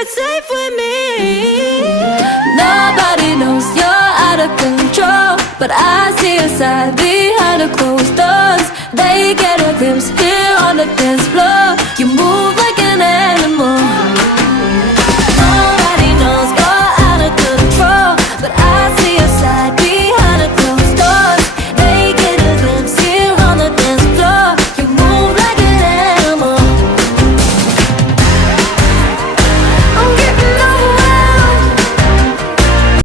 secret's safe with me. Nobody knows you're out of control, but I see a side behind the closed doors. They